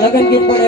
લગન ગીત પણ